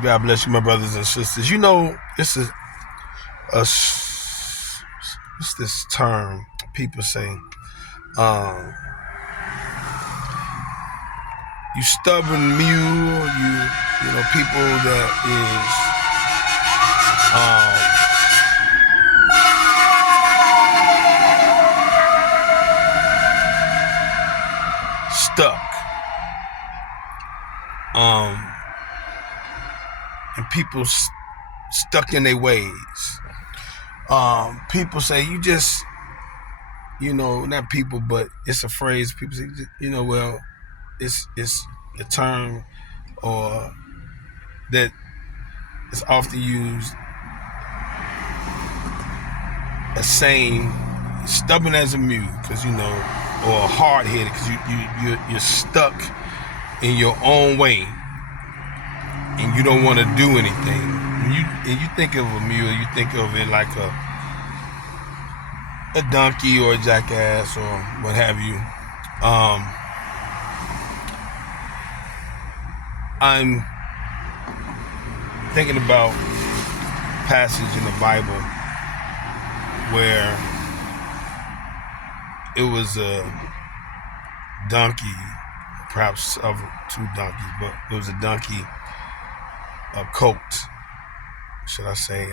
God bless you, my brothers and sisters. You know, this is what's this term people say? You stubborn mule. You know people that is stuck. And people stuck in their ways. People say you just, not people, but it's a phrase. People say, well, it's a term or that is often used as saying stubborn as a mule, because or hard headed, because you're stuck in your own way and you don't want to do anything. And you think of a mule, you think of it like a donkey or a jackass or what have you. I'm thinking about a passage in the Bible where it was a donkey, perhaps two donkeys, but it was a donkey, a colt, should I say,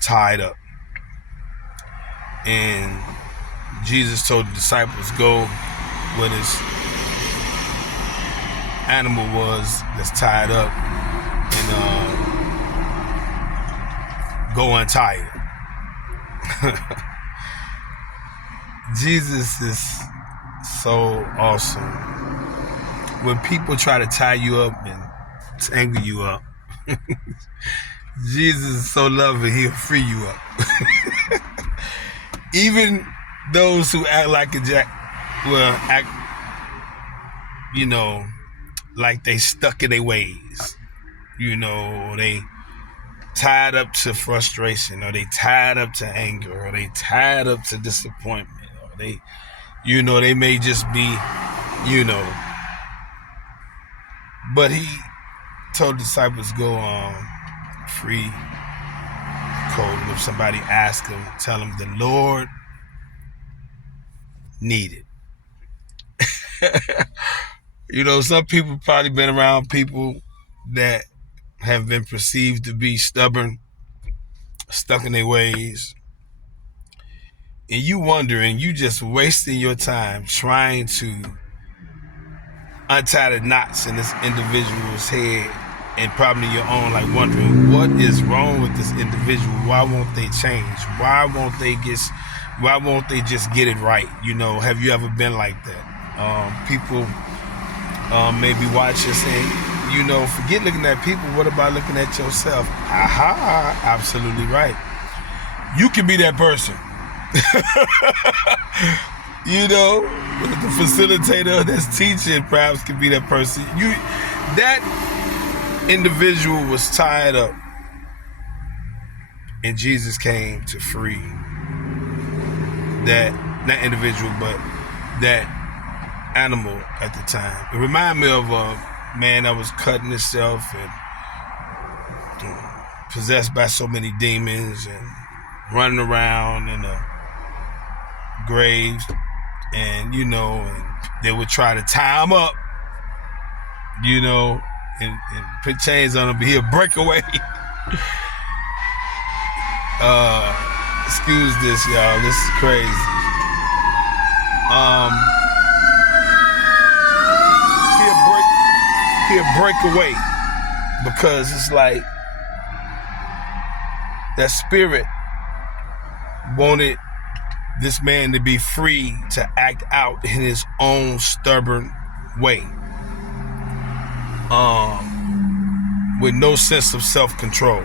tied up. And Jesus told the disciples, go where this animal was that's tied up and go untie it. Jesus is so awesome. When people try to tie you up and tangle you up, Jesus is so loving, he'll free you up. Even those who act like like they stuck in their ways, or they tied up to frustration, or they tied up to anger, or they tied up to disappointment, or they may just be, but he told disciples, go on free cold. And if somebody asks him, tell him the Lord need it. Some people probably been around people that have been perceived to be stubborn, stuck in their ways, and you wondering, you just wasting your time trying to untie the knots in this individual's head, and probably your own, like wondering what is wrong with this individual. Why won't they change? Why won't they just get it right? Have you ever been like that? People maybe watch us and forget looking at people. What about looking at yourself? Aha, absolutely right. You can be that person. The facilitator that's teaching perhaps could be that person. That individual was tied up, and Jesus came to free that, not individual, but that animal at the time. It reminded me of a man that was cutting himself and possessed by so many demons and running around in a grave, and and they would try to tie him up, and put chains on him, but he'll break away. Excuse this, y'all. This is crazy. He'll break away because it's like that spirit wanted this man to be free to act out in his own stubborn way, with no sense of self-control.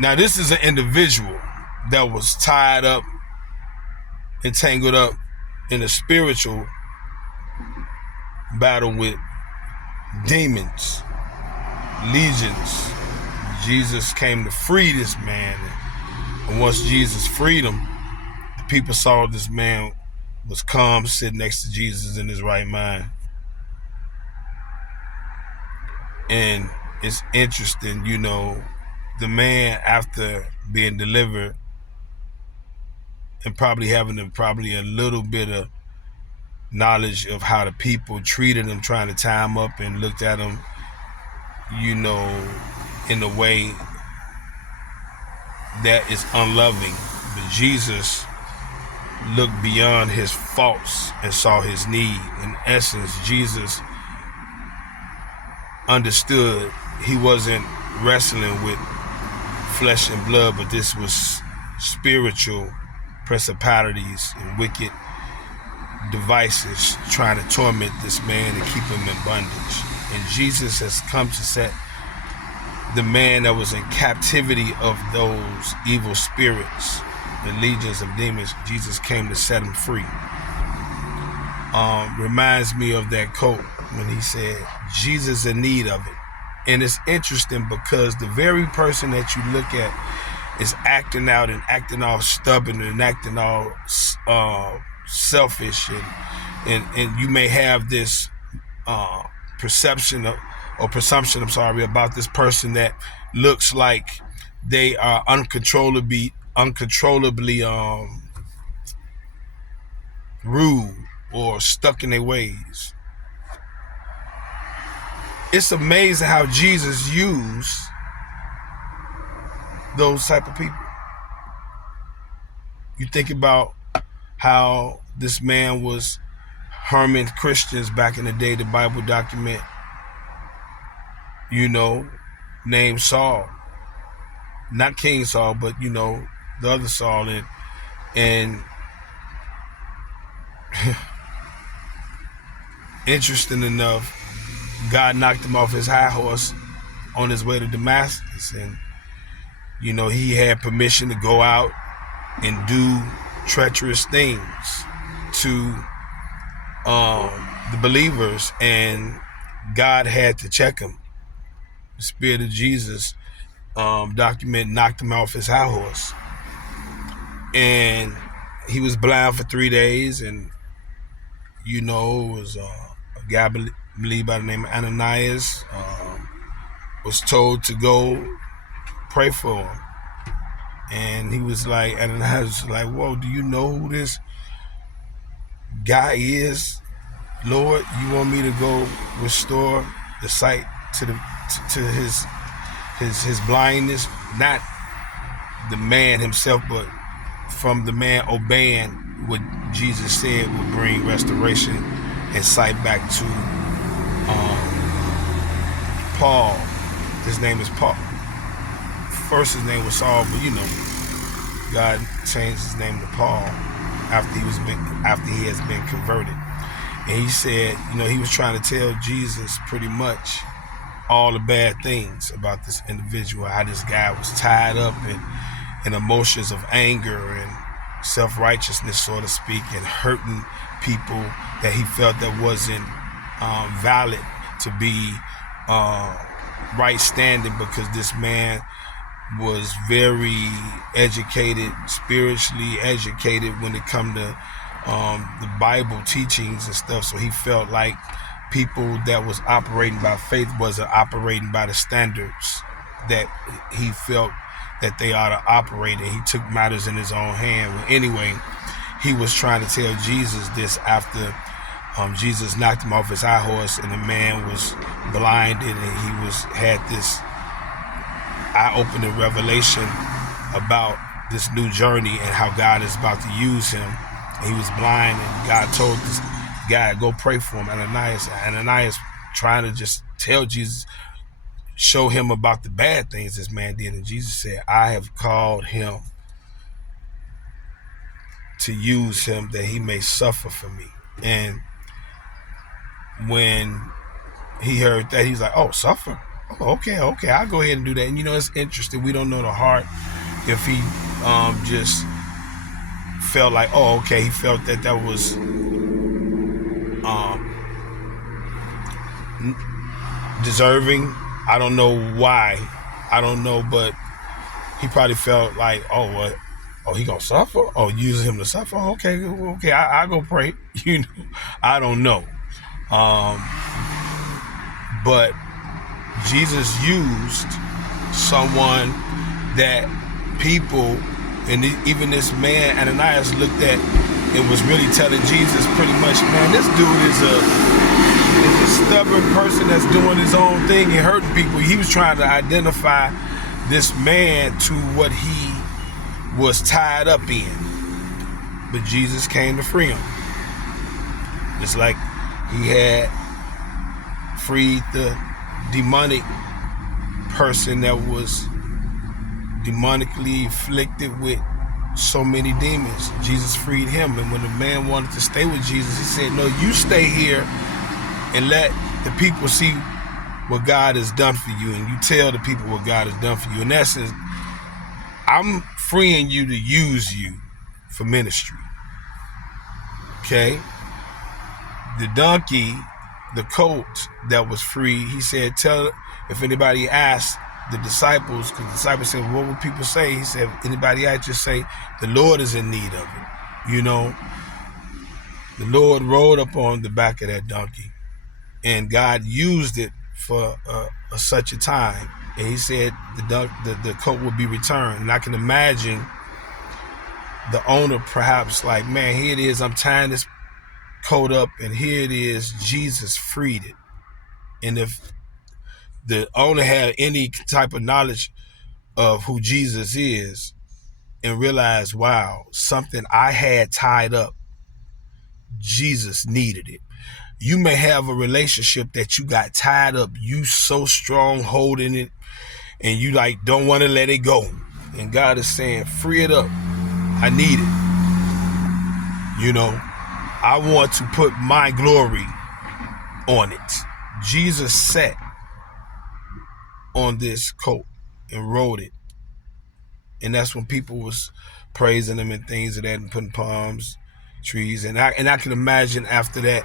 Now, this is an individual that was tied up and tangled up in a spiritual battle with demons, legions. Jesus came to free this man. And once Jesus freed him, the people saw this man was calm, sitting next to Jesus in his right mind. And it's interesting, the man, after being delivered and probably having a little bit of knowledge of how the people treated him, trying to tie him up and looked at him, in a way that is unloving. But Jesus looked beyond his faults and saw his need. In essence, Jesus understood he wasn't wrestling with flesh and blood, but this was spiritual principalities and wicked devices trying to torment this man and keep him in bondage. And Jesus has come to set the man that was in captivity of those evil spirits, the legions of demons. Jesus came to set him free. Reminds me of that quote when he said, Jesus in need of it. And it's interesting because the very person that you look at is acting out and acting all stubborn and acting all selfish, and you may have this presumption about this person that looks like they are uncontrollably rude or stuck in their ways. It's amazing how Jesus used those type of people. You think about how this man was harming Christians back in the day. The Bible document, named Saul, not King Saul, but the other Saul, and interesting enough, God knocked him off his high horse on his way to Damascus, and he had permission to go out and do treacherous things to the believers, and God had to check him. The Spirit of Jesus document knocked him off his high horse, and he was blind for 3 days, and it was a guy believed by the name of Ananias was told to go pray for him. And he was like, Ananias was like, whoa, do you know who this guy is, Lord? You want me to go restore the sight to his blindness? Not the man himself, but from the man obeying what Jesus said would bring restoration and sight back to Paul. His name is Paul. First his name was Saul, but God changed his name to Paul after he has been converted. And he said, he was trying to tell Jesus pretty much all the bad things about this individual, how this guy was tied up in emotions of anger and self-righteousness, so to speak, and hurting people that he felt that wasn't valid to be right standing, because this man was very educated, spiritually educated when it come to the Bible teachings and stuff. So he felt like people that was operating by faith wasn't operating by the standards that he felt that they ought to operate, and he took matters in his own hand. Well, anyway, he was trying to tell Jesus this after Jesus knocked him off his high horse, and the man was blinded, and he had this eye-opening revelation about this new journey and how God is about to use him. And he was blind, and God told this guy, go pray for him. Ananias trying to just tell Jesus, show him about the bad things this man did. And Jesus said, I have called him to use him that he may suffer for me. And when he heard that, he's like, oh, suffer? Oh, okay, I'll go ahead and do that. And it's interesting. We don't know the heart, if he just felt like, oh, okay, he felt that was deserving. I don't know why. I don't know, but he probably felt like, oh, what? Oh, he gonna suffer? Oh, use him to suffer? Okay, I go pray. You know, I don't know. But Jesus used someone that people, and even this man Ananias looked at and was really telling Jesus pretty much, man, this dude is a stubborn person that's doing his own thing and hurting people. He was trying to identify this man to what he was tied up in. But Jesus came to free him. Just like he had freed the demonic person that was demonically afflicted with so many demons. Jesus freed him. And when the man wanted to stay with Jesus, he said, no, you stay here and let the people see what God has done for you, and you tell the people what God has done for you. In essence, I'm freeing you to use you for ministry. Okay? The donkey, the colt that was free, he said, tell, if anybody asks the disciples, because the disciples said, what would people say? He said, if anybody asks, just say, the Lord is in need of it. You know, the Lord rode up on the back of that donkey, and God used it for such a time. And he said the coat will be returned. And I can imagine the owner perhaps like, man, here it is, I'm tying this coat up, and here it is, Jesus freed it. And if the owner had any type of knowledge of who Jesus is and realized, wow, something I had tied up, Jesus needed it. You may have a relationship that you got tied up, you so strong holding it, and you like don't want to let it go. And God is saying, free it up. I need it. You know, I want to put my glory on it. Jesus sat on this coat and rode it. And that's when people was praising him and things of that, and putting palms, trees. And I can imagine after that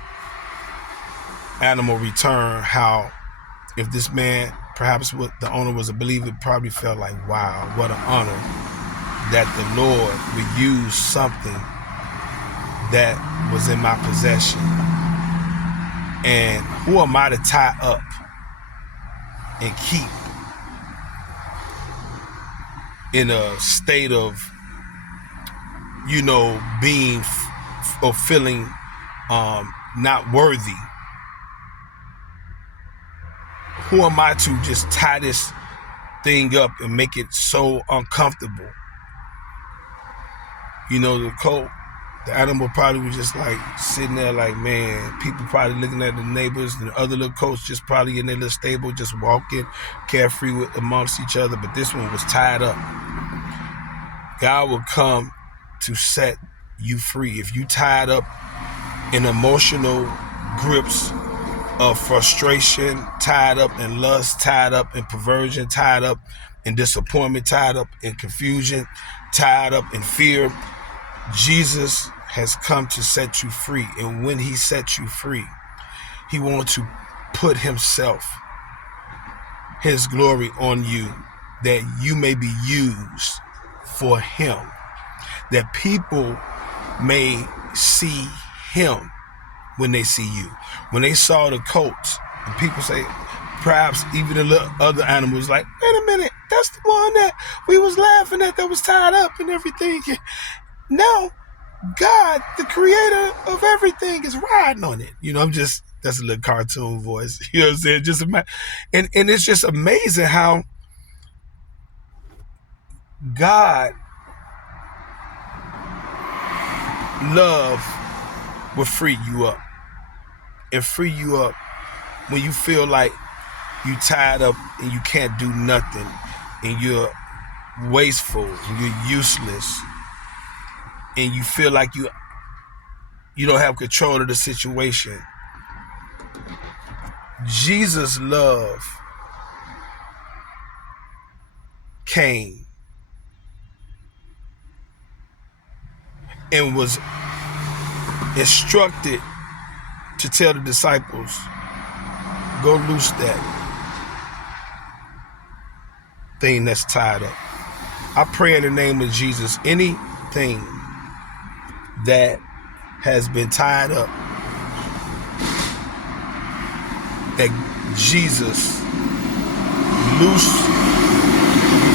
animal return, how if this man, perhaps what the owner was a believer, probably felt like, wow, what an honor that the Lord would use something that was in my possession. And who am I to tie up and keep in a state of, you know, being or feeling not worthy? Who am I to just tie this thing up and make it so uncomfortable? You know, the animal probably was just like sitting there like, man, people probably looking at the neighbors, the other little coats just probably in their little stable, just walking carefree amongst each other. But this one was tied up. God will come to set you free. If you tied up in emotional grips of frustration, tied up in lust, tied up in perversion, tied up in disappointment, tied up in confusion, tied up in fear, Jesus has come to set you free. And when he sets you free, he wants to put himself, his glory on you, that you may be used for him, that people may see him when they see you. When they saw the coats, and people say, perhaps even the little other animals, like, wait a minute, that's the one that we was laughing at that was tied up and everything. Now, God, the creator of everything, is riding on it. You know, that's a little cartoon voice. You know what I'm saying? And it's just amazing how God love will free you up. And free you up when you feel like you tied up and you can't do nothing, and you're wasteful and you're useless, and you feel like you don't have control of the situation. Jesus' love came and was instructed to tell the disciples, go loose that thing that's tied up. I pray in the name of Jesus, anything that has been tied up, that Jesus loose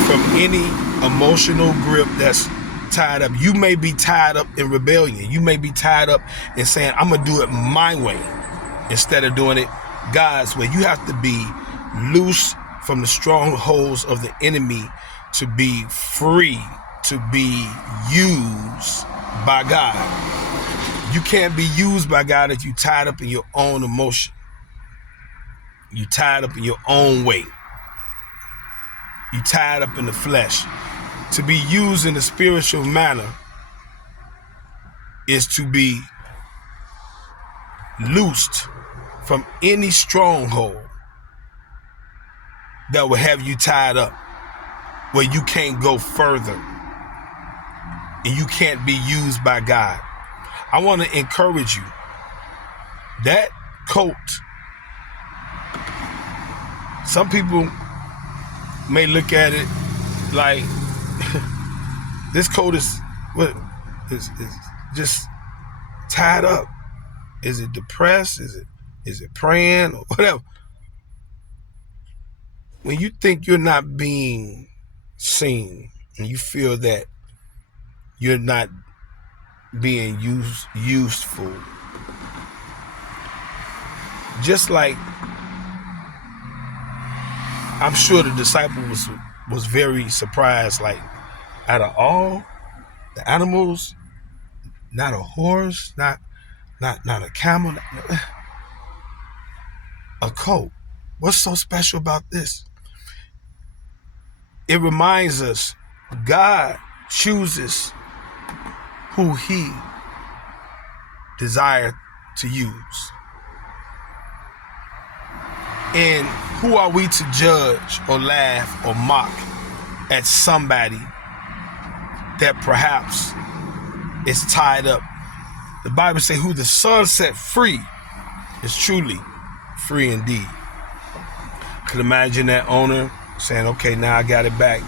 from any emotional grip that's tied up. You may be tied up in rebellion. You may be tied up in saying, I'm going to do it my way instead of doing it God's way. You have to be loose from the strongholds of the enemy to be free, to be used by God. You can't be used by God if you're tied up in your own emotion. You're tied up in your own way. You're tied up in the flesh. To be used in a spiritual manner is to be loosed from any stronghold that will have you tied up, where you can't go further and you can't be used by God. I want to encourage you. That coat, some people may look at it like this coat is just tied up. Is it depressed? Is it praying or whatever? When you think you're not being seen and you feel that you're not being useful, just like I'm sure the disciple was very surprised, like, out of all the animals, not a horse, not a camel, a coat. What's so special about this? It reminds us God chooses who he desires to use. And who are we to judge or laugh or mock at somebody that perhaps is tied up? The Bible says, who the Son set free is truly free indeed. Could imagine that owner saying, okay, now I got it back.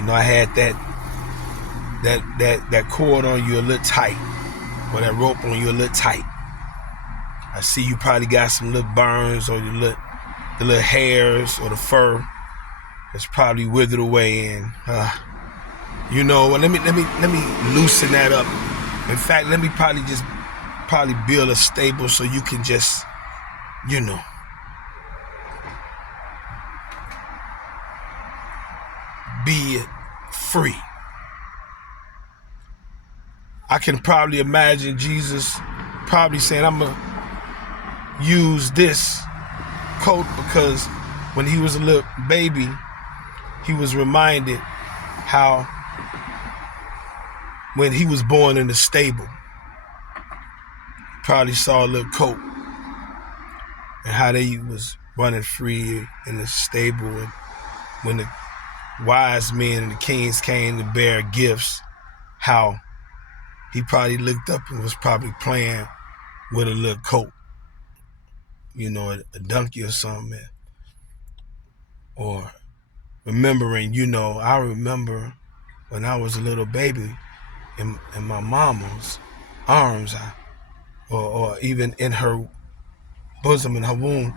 You know, I had that cord on you a little tight, or that rope on you a little tight. I see you probably got some little burns, or the little hairs or the fur that's probably withered away, and you know, let me loosen that up. In fact, let me probably build a stable so you can just, you know, be free. I can probably imagine Jesus probably saying, I'm gonna use this coat because when he was a little baby, he was reminded how when he was born in the stable, probably saw a little coat and how they was running free in the stable, and when the wise men and the kings came to bear gifts, how he probably looked up and was probably playing with a little coat, you know, a donkey or something, or remembering, you know, I remember when I was a little baby in my mama's arms, or even in her bosom, in her womb,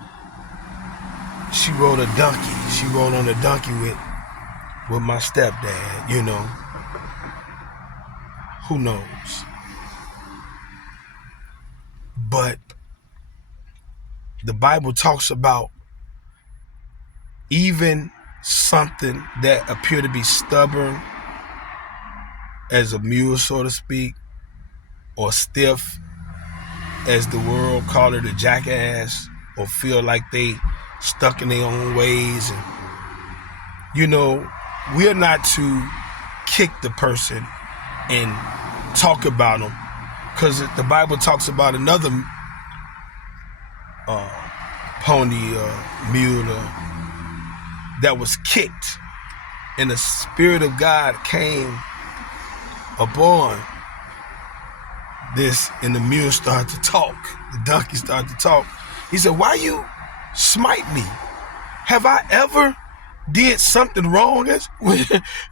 she rode a donkey. She rode on a donkey with my stepdad, you know. Who knows? But the Bible talks about even something that appeared to be stubborn as a mule, so to speak, or stiff as the world call it, a jackass, or feel like they stuck in their own ways. And, you know, we are not to kick the person and talk about them, because the Bible talks about another pony or mule that was kicked, and the Spirit of God came upon this, and the mule started to talk. The donkey started to talk. He said, why you smite me? Have I ever did something wrong?